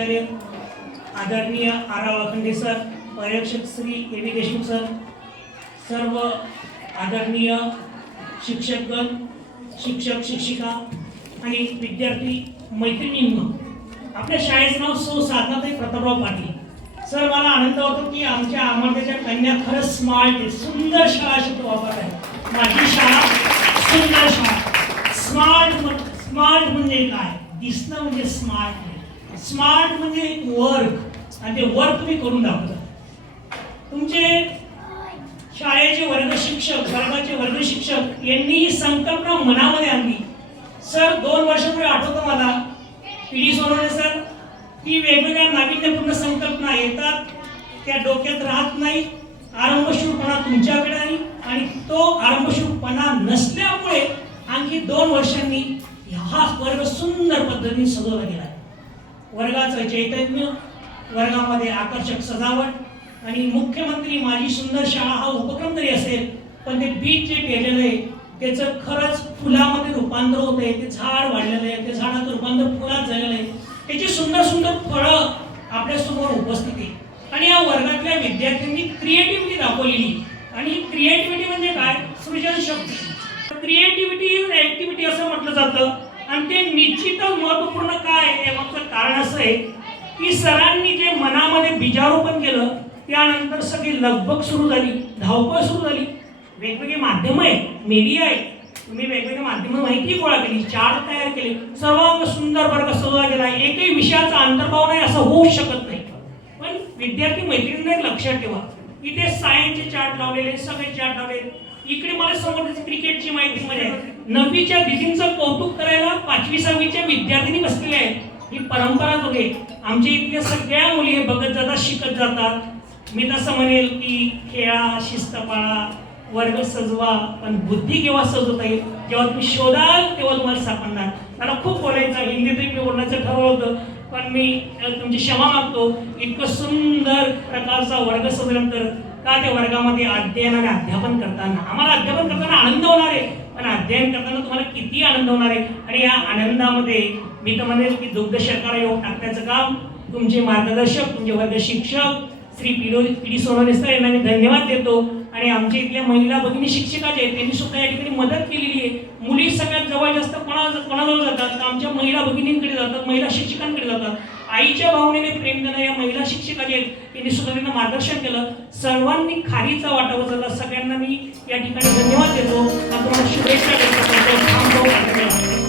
आदरणीय आरा खंडे सर पर्यवेक्षक Shri A V Deshmukh sir सर्व आदरणीय शिक्षकगण शिक्षक शिक्षिका आणि विद्यार्थी मैत्रिणींनो आपल्या शाळेचं नाव सो साधनाताई प्रतापराव पाटील. सर मला आनंद होतो की आमच्या आमच्या कन्या खरंच स्मार्ट आहे सुंदर शाळा शब्द वापर आहे. माझी शाळा सुंदर शाळा. स्मार्ट स्मार्ट म्हणजे काय? दिसणं म्हणजे स्मार्ट स्मार्ट म्हणजे एक वर्क आणि ते वर्क तुम्ही करून दाखवता. तुमचे शाळेचे वर्ग शिक्षक वर्गाचे वर्ग शिक्षक यांनी ही संकल्पना मनामध्ये आणली. सर दोन वर्षापूर्वी आठवतो मला. पी डी सोनवणे सर ती वेगवेगळ्या नाविन्यपूर्ण संकल्पना येतात. त्या डोक्यात राहत नाही. आरंभशूरपणा तुमच्याकडे आहे आणि तो आरंभशूरपणा नसल्यामुळे आणखी दोन वर्षांनी हा वर्ग सुंदर पद्धतीने सजवला गेला. वर्गाचं चैतन्य वर्गामध्ये आकर्षक सजावट आणि मुख्यमंत्री माझी सुंदर शाळा हा उपक्रम तरी असेल पण ते बीज जे पेरलेलं आहे त्याचं खरंच फुलामध्ये रूपांतर होत आहे ते झाड वाढलेलं आहे ते झाडाचं रूपांतर फुलात झालेलं आहे. त्याची सुंदर सुंदर फळं आपल्यासमोर उपस्थित आहे. आणि या वर्गातल्या विद्यार्थ्यांनी क्रिएटिव्हिटी दाखवलेली. आणि क्रिएटिव्हिटी म्हणजे काय? सृजन शक्ती क्रिएटिव्हिटी ऍक्टिव्हिटी असं म्हटलं जातं. आणि ते निश्चितच महत्त्वपूर्ण काय आहे यामागचं कारण असं आहे की सरांनी जे मनामध्ये बीजारोपण केलं त्यानंतर सगळी लगबग सुरू झाली धावपळ सुरू झाली. वेगवेगळे माध्यमं आहेत मीडिया आहे तुम्ही वेगवेगळे माध्यम माहिती गोळा केली चार्ट तयार केले. सर्वांग सुंदर वर्ग सजवा गेला. एकही विषयाचा अंतर्भाव नाही असं होऊ शकत नाही. पण विद्यार्थी मैत्रिणींना एक लक्षात ठेवा. इथे सायन्सचे चार्ट लावलेले सगळे चार्ट लावलेले. इकडे मला समोर क्रिकेटची माहिती म्हणजे आहे. नववीच्या दिदींचं पाचवी सहावीच्या विद्यार्थिनी बसलेले आहेत. ही परंपरा बघे आमच्या इथल्या सगळ्या मुली हे बघत जातात शिकत जातात. मी तसं म्हणेल की खेळा शिस्त पाळा वर्ग सजवा पण बुद्धी केव्हा सजवता येईल? जेव्हा तुम्ही शोधाल तेव्हा तुम्हाला सापडणार. मला खूप बोलायचं हिंदीतही मी बोलण्याचं ठरवलं होतं पण मी तुमची क्षमा मागतो. इतकं सुंदर प्रकारचा वर्ग सजल्यानंतर का त्या वर्गामध्ये अध्ययन आणि अध्यापन करताना? आम्हाला अध्यापन करताना आनंद होणार आहे. पण अध्ययन करताना तुम्हाला किती आनंद होणार आहे? आणि या आनंदामध्ये मी तर म्हणेल की दुग्ध शर्करा योग टाकण्याचं काम तुमचे मार्गदर्शक तुमचे वर्ग शिक्षक श्री पिडो पिडी डी सर यांना मी धन्यवाद देतो. आणि आमच्या इथल्या महिला भगिनी शिक्षिका जे आहेत त्यांनी सुद्धा या ठिकाणी मदत केलेली आहे. मुली सगळ्यात जवळ जास्त कोणा कोणाजवळ जातात? तर आमच्या महिला भगिनींकडे जातात महिला शिक्षकांकडे जातात. आईच्या भावनेने प्रेम देणं या महिला शिक्षिका जे आहेत त्यांनी सुद्धा त्यांना मार्गदर्शन केलं. सर्वांनी खारीचा वाटावं उचलला सगळ्यांना मी या ठिकाणी धन्यवाद देतो. आणि तुम्हाला शुभेच्छा देतो. थांबतो